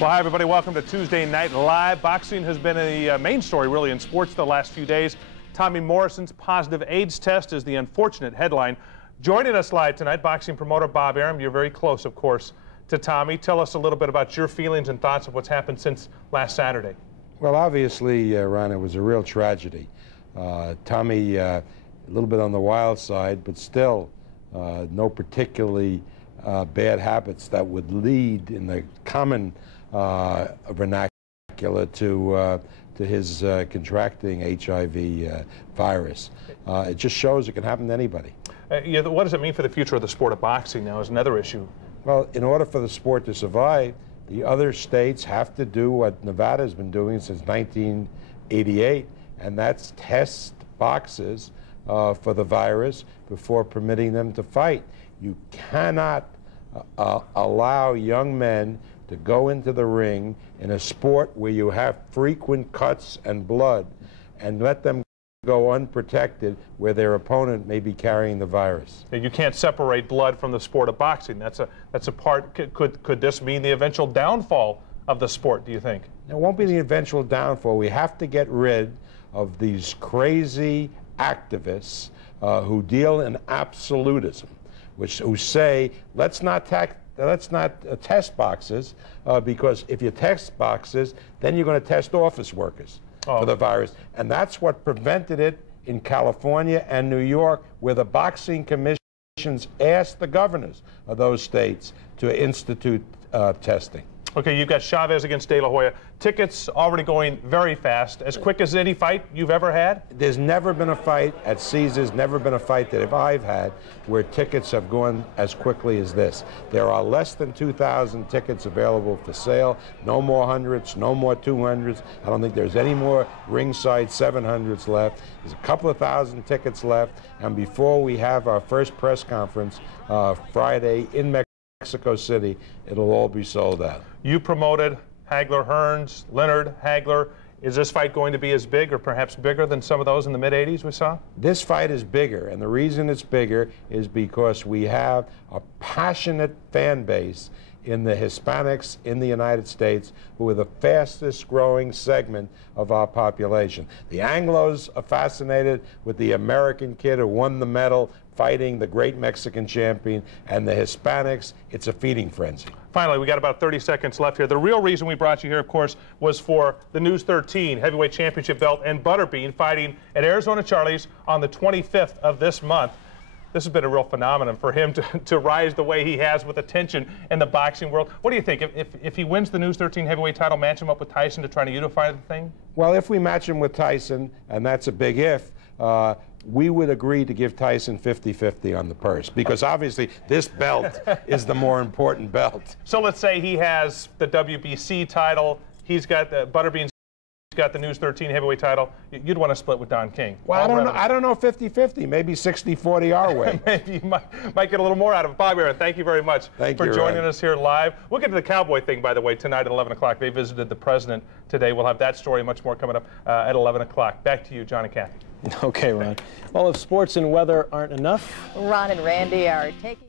Well, hi, everybody. Welcome to Tuesday Night Live. Boxing has been a main story, really, in sports the last few days. Tommy Morrison's positive AIDS test is the unfortunate headline. Joining us live tonight, boxing promoter Bob Arum. You're very close, of course, to Tommy. Tell us a little bit about your feelings and thoughts of what's happened since last Saturday. Well, obviously, Ron, it was a real tragedy. Tommy, a little bit on the wild side, but still no particularly bad habits that would lead in the common vernacular to his contracting HIV virus. It just shows it can happen to anybody. Yeah, what does it mean for the future of the sport of boxing now is another issue. Well, in order for the sport to survive, the other states have to do what Nevada has been doing since 1988, and that's test boxers for the virus before permitting them to fight. You cannot allow young men to go into the ring in a sport where you have frequent cuts and blood and let them go unprotected where their opponent may be carrying the virus. You can't separate blood from the sport of boxing. That's a part. Could this mean the eventual downfall of the sport, do you think? It won't be the eventual downfall. We have to get rid of these crazy activists who deal in absolutism, who say, let's not test boxers, because if you test boxers, then you're going to test office workers for the virus. And that's what prevented it in California and New York, where the boxing commissions asked the governors of those states to institute testing. Okay, you've got Chavez against De La Hoya. Tickets already going very fast, as quick as any fight you've ever had? There's never been a fight at Caesars, never been a fight that I've had where tickets have gone as quickly as this. There are less than 2,000 tickets available for sale, no more hundreds, no more 200s. I don't think there's any more ringside 700s left. There's a couple of thousand tickets left, and before we have our first press conference Friday in Mexico City, it'll all be sold out. You promoted Hagler-Hearns, Leonard, Hagler. Is this fight going to be as big or perhaps bigger than some of those in the mid-'80s we saw? This fight is bigger, and the reason it's bigger is because we have a passionate fan base in the Hispanics in the United States, who are the fastest growing segment of our population. The Anglos are fascinated with the American kid who won the medal fighting the great Mexican champion, and the Hispanics, it's a feeding frenzy. Finally, we got about 30 seconds left here. The real reason we brought you here, of course, was for the News 13 heavyweight championship belt and Butterbean fighting at Arizona Charlie's on the 25th of this month. This has been a real phenomenon for him to rise the way he has with attention in the boxing world. What do you think? If he wins the News 13 heavyweight title, match him up with Tyson to try to unify the thing? Well, if we match him with Tyson, and that's a big if, we would agree to give Tyson 50-50 on the purse, because obviously this belt is the more important belt. So let's say he has the WBC title, he's got the Butterbean's got the News 13 heavyweight title. You'd want to split with Don King. Well, I don't know 50-50, maybe 60-40 our way. Maybe you might get a little more out of it. Bob Arum, thank you very much for joining us here live. We'll get to the Cowboy thing, by the way, tonight at 11 o'clock. They visited the president today. We'll have that story and much more coming up at 11 o'clock. Back to you, John and Kathy. Okay, Ron. Well, if sports and weather aren't enough, Ron and Randy are taking